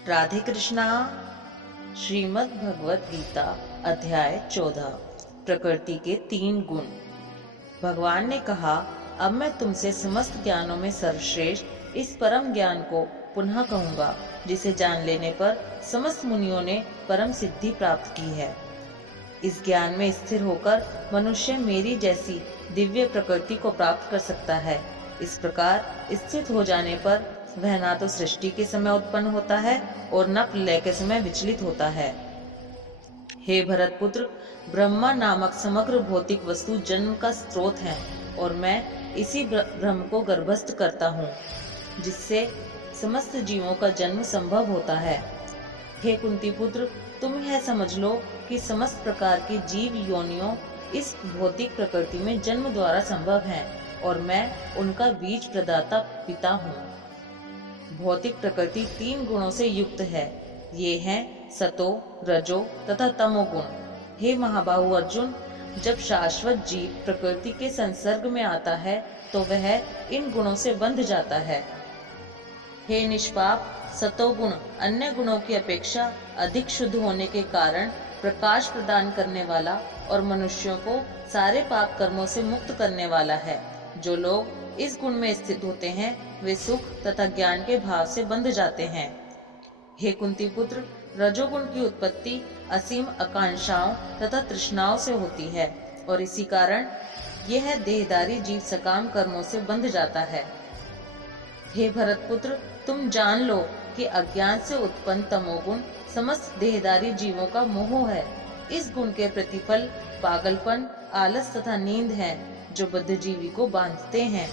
राधे कृष्णा। श्रीमद् भगवत गीता अध्याय 14 प्रकृति के 3 गुण। भगवान ने कहा, अब मैं तुमसे समस्त ज्ञानों में सर्वश्रेष्ठ इस परम ज्ञान को पुनः कहूँगा, जिसे जान लेने पर समस्त मुनियों ने परम सिद्धि प्राप्त की है। इस ज्ञान में स्थिर होकर मनुष्य मेरी जैसी दिव्य प्रकृति को प्राप्त कर सकता है। इस प्रकार स्थित हो जाने पर वह ना तो सृष्टि के समय उत्पन्न होता है और न प्रलय के समय विचलित होता है। हे भरत पुत्र, ब्रह्मा नामक समग्र भौतिक वस्तु जन्म का स्रोत है और मैं इसी ब्रह्म को गर्भस्थ करता हूँ, जिससे समस्त जीवों का जन्म संभव होता है। हे कुंती पुत्र, तुम यह समझ लो कि समस्त प्रकार की जीव योनियों इस भौतिक प्रकृति में जन्म द्वारा संभव हैं और मैं उनका बीज प्रदाता पिता हूँ। भौतिक प्रकृति 3 गुणों से युक्त है। ये हैं सतो, रजो तथा तमो गुण। हे महाबाहु अर्जुन, जब शाश्वत जीव प्रकृति के संसर्ग में आता है तो वह इन गुणों से बंध जाता है। हे निष्पाप, सतोगुण अन्य गुणों की अपेक्षा अधिक शुद्ध होने के कारण प्रकाश प्रदान करने वाला और मनुष्यों को सारे पाप कर्मों से मुक्त करने वाला है। जो लोग इस गुण में स्थित होते हैं वे सुख तथा ज्ञान के भाव से बंध जाते हैं। हे कुंती पुत्र, रजोगुण की उत्पत्ति असीम आकांक्षाओं तथा तृष्णाओं से होती है और इसी कारण यह देहधारी जीव सकाम कर्मों से बंध जाता है। हे भरत पुत्र, तुम जान लो कि अज्ञान से उत्पन्न तमोगुण समस्त देहधारी जीवों का मोह है। इस गुण के प्रतिफल पागलपन, आलस तथा नींद है, जो बद्धजीवी को बांधते हैं।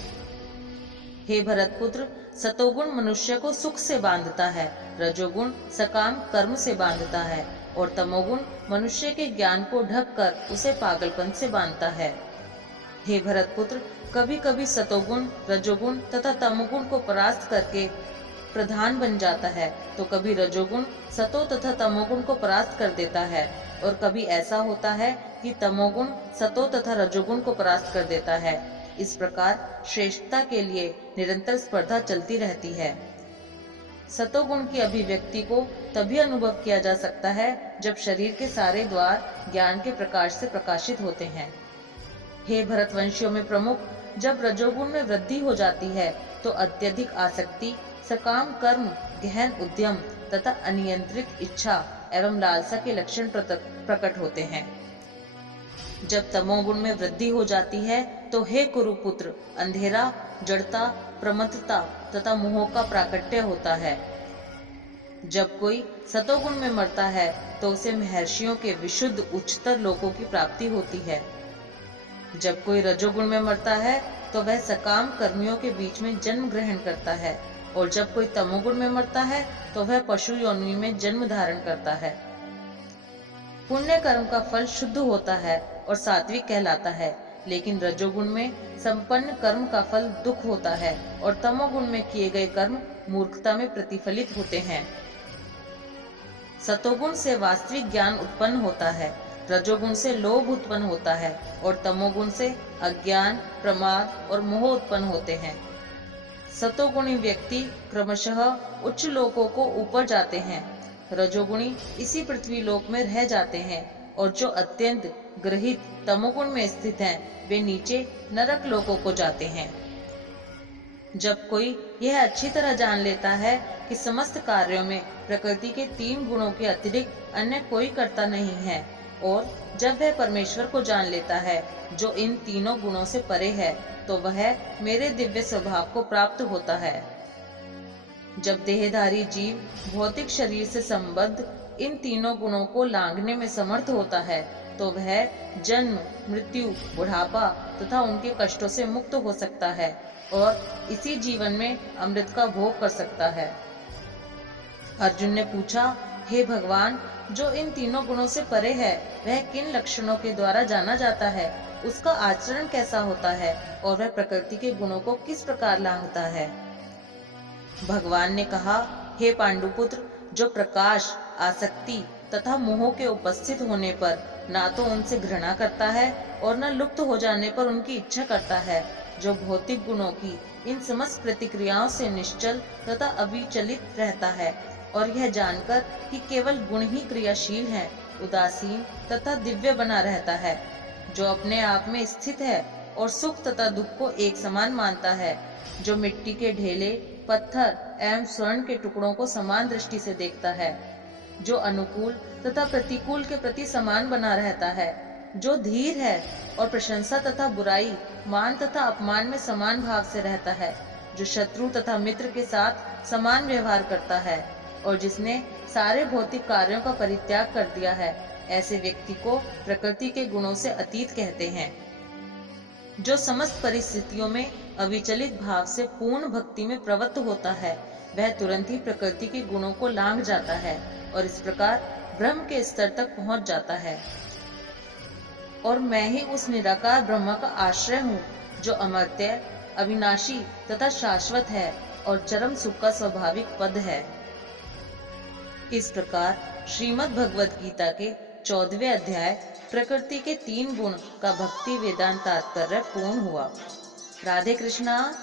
हे भरत पुत्र, सतोगुण मनुष्य को सुख से बांधता है, रजोगुण सकाम कर्म से बांधता है और तमोगुण मनुष्य के ज्ञान को ढक कर उसे पागलपन से बांधता है। हे भरत पुत्र, कभी कभी सतोगुण, रजोगुण तथा तमोगुण को परास्त करके प्रधान बन जाता है, तो कभी रजोगुण सतो तथा तमोगुण को परास्त कर देता है और कभी ऐसा होता है कि तमोगुण सतो तथा रजोगुण को परास्त कर देता है। इस प्रकार श्रेष्ठता के लिए निरंतर स्पर्धा चलती रहती है। सतोगुण की अभिव्यक्ति को तभी अनुभव किया जा सकता है जब शरीर के सारे द्वार ज्ञान के प्रकाश से प्रकाशित होते हैं। हे भरतवंशियों में प्रमुख, जब रजोगुण में वृद्धि हो जाती है तो अत्यधिक आसक्ति, सकाम कर्म, गहन उद्यम तथा अनियंत्रित इच्छा एवं लालसा के लक्षण प्रकट होते हैं। जब तमोगुण में वृद्धि हो जाती है तो हे कुरुपुत्र, अंधेरा, जड़ता, प्रमत्तता तथा मोह का प्राकट्य होता है। जब कोई सतोगुण में मरता है तो उसे महर्षियों के विशुद्ध उच्चतर लोकों की प्राप्ति होती है। जब कोई रजोगुण में मरता है तो वह सकाम कर्मियों के बीच में जन्म ग्रहण करता है और जब कोई तमोगुण में मरता है तो वह पशु योनि में जन्म धारण करता है। पुण्य कर्म का फल शुद्ध होता है और सात्विक कहलाता है, लेकिन रजोगुण में संपन्न कर्म का फल दुख होता है और तमोगुण में किए गए कर्म मूर्खता में प्रतिफलित होते हैं। सतोगुण से वास्तविक ज्ञान उत्पन्न होता है, रजोगुण से लोभ उत्पन्न होता है और तमोगुण से अज्ञान, प्रमाद और मोह उत्पन्न होते हैं। सतोगुणी व्यक्ति क्रमशः उच्च लोकों को ऊपर जाते हैं, रजोगुणी इसी पृथ्वी लोक में रह जाते हैं और जो अत्यंत ग्रहित तमोगुण में स्थित हैं वे नीचे नरक लोकों को जाते हैं। जब कोई यह अच्छी तरह जान लेता है कि समस्त कार्यों में प्रकृति के 3 गुणों के अतिरिक्त अन्य कोई कर्ता नहीं है और जब वह परमेश्वर को जान लेता है जो इन तीनों गुणों से परे है, तो वह मेरे दिव्य स्वभाव को प्राप्त होता है। जब देहधारी जीव भौतिक शरीर से संबद्ध इन तीनों गुणों को लांघने में समर्थ होता है तो वह जन्म, मृत्यु, बुढ़ापा तथा उनके कष्टों से मुक्त हो सकता है और इसी जीवन में अमृत का भोग कर सकता है। अर्जुन ने पूछा, हे भगवान, जो इन तीनों गुणों से परे है वह किन लक्षणों के द्वारा जाना जाता है, उसका आचरण कैसा होता है और वह प्रकृति के गुणों को किस प्रकार लांघता है? भगवान ने कहा, हे पांडुपुत्र, जो प्रकाश, आसक्ति तथा मोह के उपस्थित होने पर ना तो उनसे घृणा करता है और न लुप्त हो जाने पर उनकी इच्छा करता है, जो भौतिक गुणों की इन समस्त प्रतिक्रियाओं से निश्चल तथा अविचलित रहता है, और यह जानकर कि केवल गुण ही क्रियाशील हैं, उदासीन तथा दिव्य बना रहता है। जो अपने आप में स्थित है और सुख तथा दुख को एक समान मानता है, जो मिट्टी के ढेले, पत्थर एवं स्वर्ण के टुकड़ों को समान दृष्टि से देखता है, जो अनुकूल तथा प्रतिकूल के प्रति समान बना रहता है, जो धीर है और प्रशंसा तथा बुराई, मान तथा अपमान में समान भाव से रहता है, जो शत्रु तथा मित्र के साथ समान व्यवहार करता है और जिसने सारे भौतिक कार्यों का परित्याग कर दिया है, ऐसे व्यक्ति को प्रकृति के गुणों से अतीत कहते हैं। जो समस्त परिस्थितियों में अविचलित भाव से पूर्ण भक्ति में प्रवृत्त होता है, वह तुरंत ही प्रकृति के गुणों को लांघ जाता है और इस प्रकार ब्रह्म के स्तर तक पहुंच जाता है। और मैं ही उस निराकार ब्रह्म का आश्रय हूँ, जो अमर्त्य, अविनाशी तथा शाश्वत है और चरम सुख का स्वाभाविक पद है। इस प्रकार श्रीमद् भगवद गीता के 14वें अध्याय प्रकृति के 3 गुण का भक्ति वेदांत तात्पर्य पूर्ण हुआ। राधे कृष्णा।